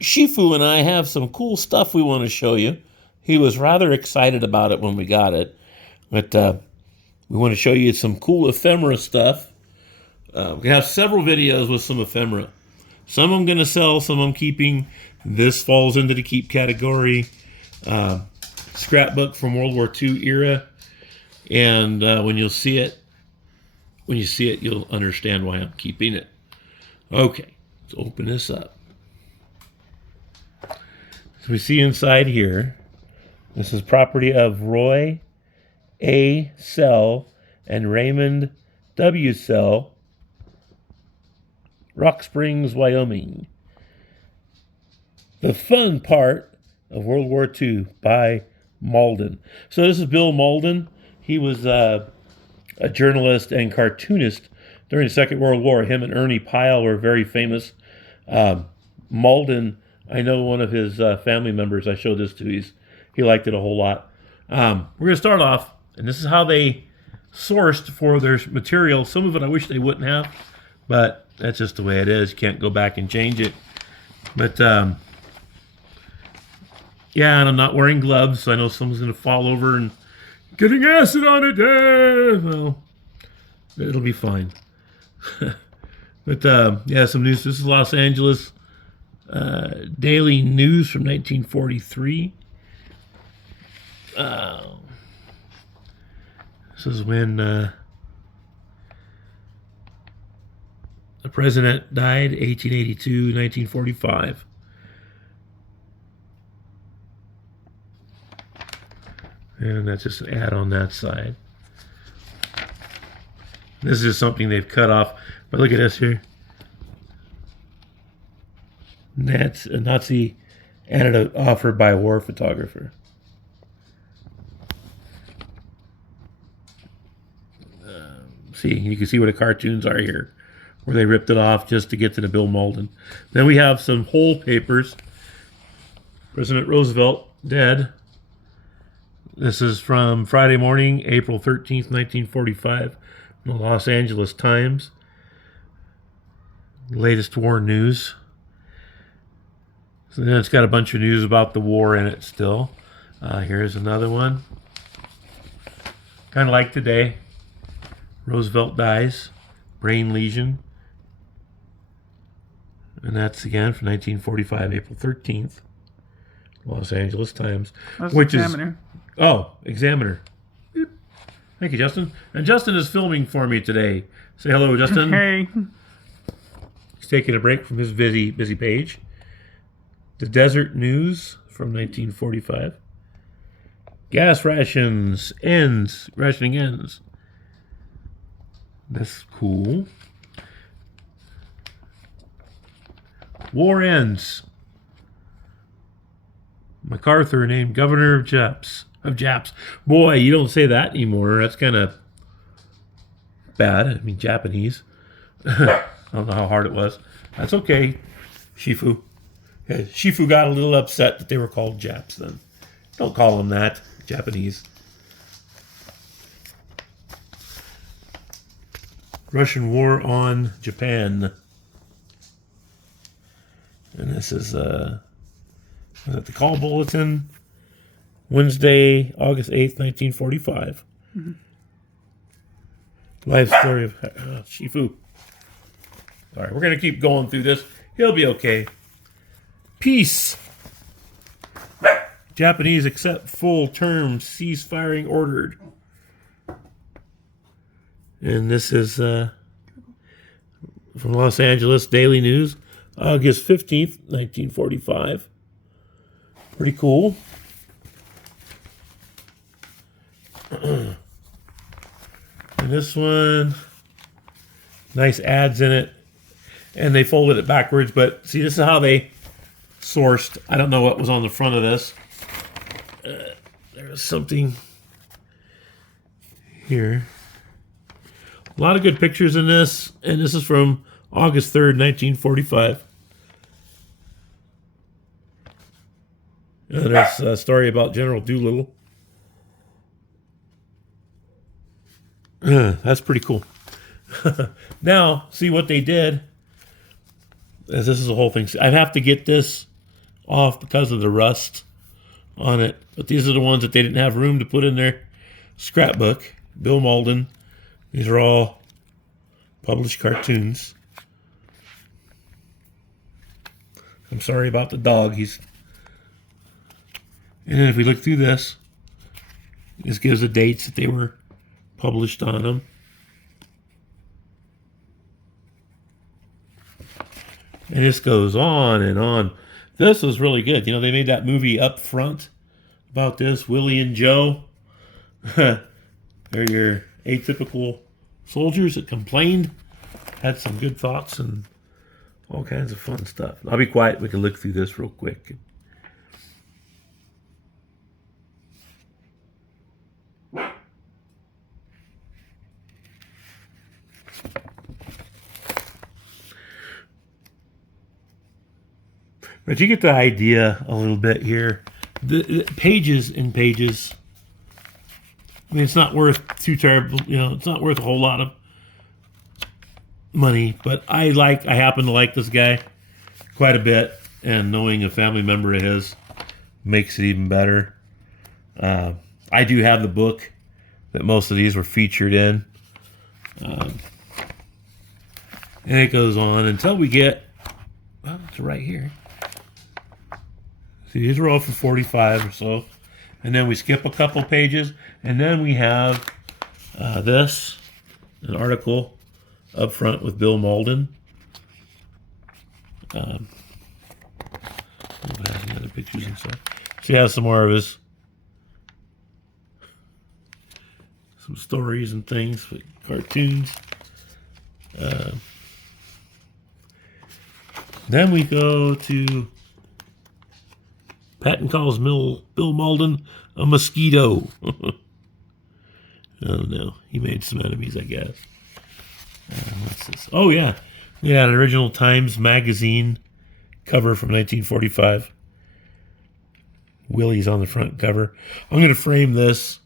Shifu and I have some cool stuff we want to show you. He was rather excited about it when we got it, but we want to show you some cool ephemera stuff. We have several videos with some ephemera. Some I'm going to sell, some I'm keeping. This falls into the keep category. Scrapbook from World War II era. And when you see it, you'll understand why I'm keeping it. Okay, let's open this up. So we see inside here, this is property of Roy A. Sell and Raymond W. Sell, Rock Springs, Wyoming. The Fun Part of World War II by Mauldin. So this is Bill Mauldin. He was a journalist and cartoonist during the Second World War. Him and Ernie Pyle were very famous. Mauldin, I know one of his family members I showed this to. He liked it a whole lot. We're going to start off, and this is how they sourced for their material. Some of it I wish they wouldn't have, but that's just the way it is. You can't go back and change it. But yeah, and I'm not wearing gloves, so I know someone's going to fall over and getting acid on it. Well, it'll be fine. But yeah, some news. This is Los Angeles Daily News from 1943. This is when the president died, 1882, 1945. And that's just an ad on that side. This is something they've cut off. But look at this here. That's a Nazi antidote offered by a war photographer. See, you can see where the cartoons are here, where they ripped it off just to get to the Bill Mauldin. Then we have some whole papers. President Roosevelt dead. This is from Friday morning, April 13th, 1945, from the Los Angeles Times. Latest war news. So then it's got a bunch of news about the war in it still. Here's another one. Kind of like today. Roosevelt dies. Brain lesion. And that's again from 1945, April 13th. Los Angeles Times. That's which Examiner. Examiner. Yep. Thank you, Justin. And Justin is filming for me today. Say hello, Justin. Hey. He's taking a break from his busy page. The Desert News from 1945. Gas rations ends. Rationing ends. That's cool. War ends. MacArthur named governor of Japs. Boy, you don't say that anymore. That's kind of bad. I mean, Japanese. I don't know how hard it was. That's okay, Shifu. Yeah, Shifu got a little upset that they were called Japs then. Don't call them that. Japanese. Russian war on Japan. And this is was it the call bulletin? Wednesday, August 8th, 1945. Mm-hmm. Life story of Shifu. All right, we're going to keep going through this. He'll be okay. Peace. Japanese accept full-term cease-firing ordered. And this is from Los Angeles Daily News, August 15th, 1945. Pretty cool. And this one, nice ads in it. And they folded it backwards, but see, this is how they sourced. I don't know what was on the front of this. There's something here. A lot of good pictures in this, and this is from August 3rd, 1945. There's a story about General Doolittle. That's pretty cool. Now, see what they did. As this is the whole thing. I have to get this off because of the rust on it. But these are the ones that they didn't have room to put in their scrapbook. Bill Mauldin. These are all published cartoons. I'm sorry about the dog. And then if we look through this gives the dates that they were published on them. And this goes on and on. This was really good. You know, they made that movie Up Front about this, Willie and Joe. They're your atypical soldiers that complained, had some good thoughts and all kinds of fun stuff. I'll be quiet. We can look through this real quick. But you get the idea a little bit here. The pages and pages. I mean, it's not worth too terrible. You know, it's not worth a whole lot of money. But I happen to like this guy quite a bit, and knowing a family member of his makes it even better. I do have the book that most of these were featured in, and it goes on until we get, well, it's right here. See, these are all from 45 or so. And then we skip a couple pages. And then we have this, an article up front with Bill Mauldin. Has other pictures and stuff. She has some more of some stories and things, with cartoons. Then we go to Patton calls Bill Mauldin a mosquito. Oh no, he made some enemies, I guess. What's this? Oh yeah, we had an original Times magazine cover from 1945. Willie's on the front cover. I'm going to frame this.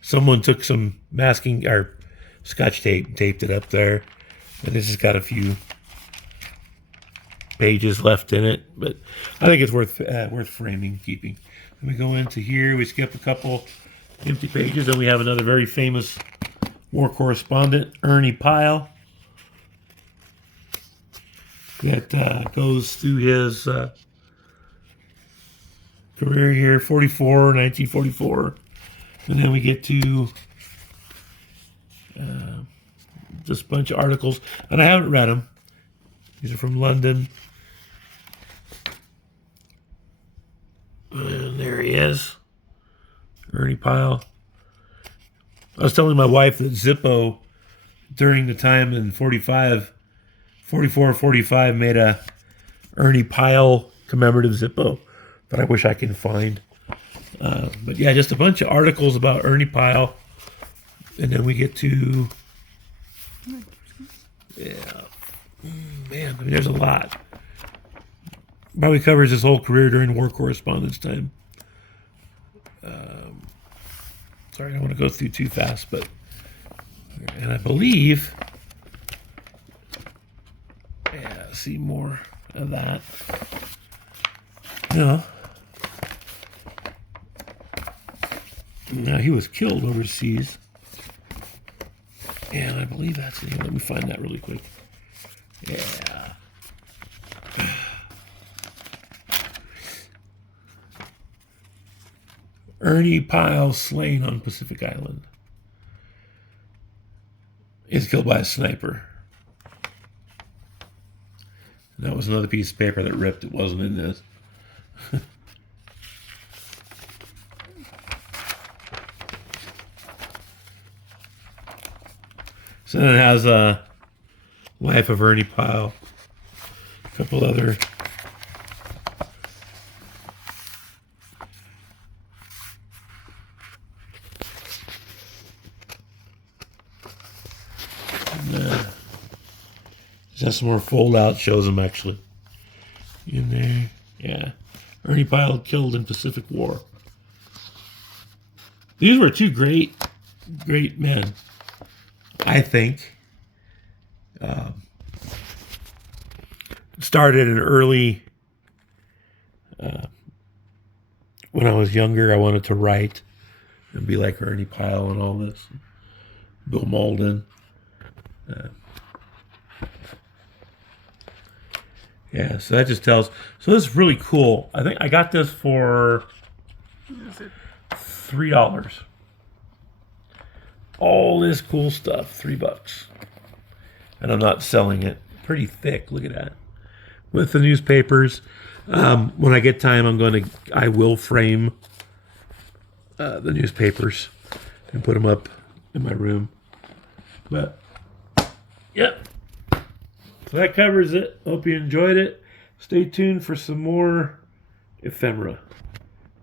Someone took some masking or scotch tape and taped it up there, and this has got a few pages left in it, but I think it's worth framing, keeping. Then we go into here, we skip a couple empty pages, and we have another very famous war correspondent, Ernie Pyle, that goes through his career here, 1944, and then we get to just a bunch of articles, and I haven't read them. These are from London. And there he is, Ernie Pyle. I was telling my wife that Zippo, during the time in 44, 45, made a Ernie Pyle commemorative Zippo that I wish I can find. But yeah, just a bunch of articles about Ernie Pyle. And then we get to, yeah, man, I mean, there's a lot. Probably covers his whole career during war correspondence time. Sorry, I don't want to go through too fast, but, and I believe, yeah, see more of that. No. Now, he was killed overseas. And I believe that's it. Let me find that really quick. Yeah. Ernie Pyle slain on Pacific Island. He's killed by a sniper. And that was another piece of paper that ripped. It wasn't in this. So then it has a Life of Ernie Pyle. A couple other just some more fold out, shows them actually in there. Yeah. Ernie Pyle killed in Pacific War. These were two great men, I think. Started an early When I was younger, I wanted to write and be like Ernie Pyle and all this. Bill Mauldin. Yeah, so that just tells. So this is really cool. I think I got this for $3. All this cool stuff, $3. And I'm not selling it. Pretty thick. Look at that. With the newspapers. When I get time, I will frame the newspapers and put them up in my room. But, yep. So that covers it. Hope you enjoyed it. Stay tuned for some more ephemera.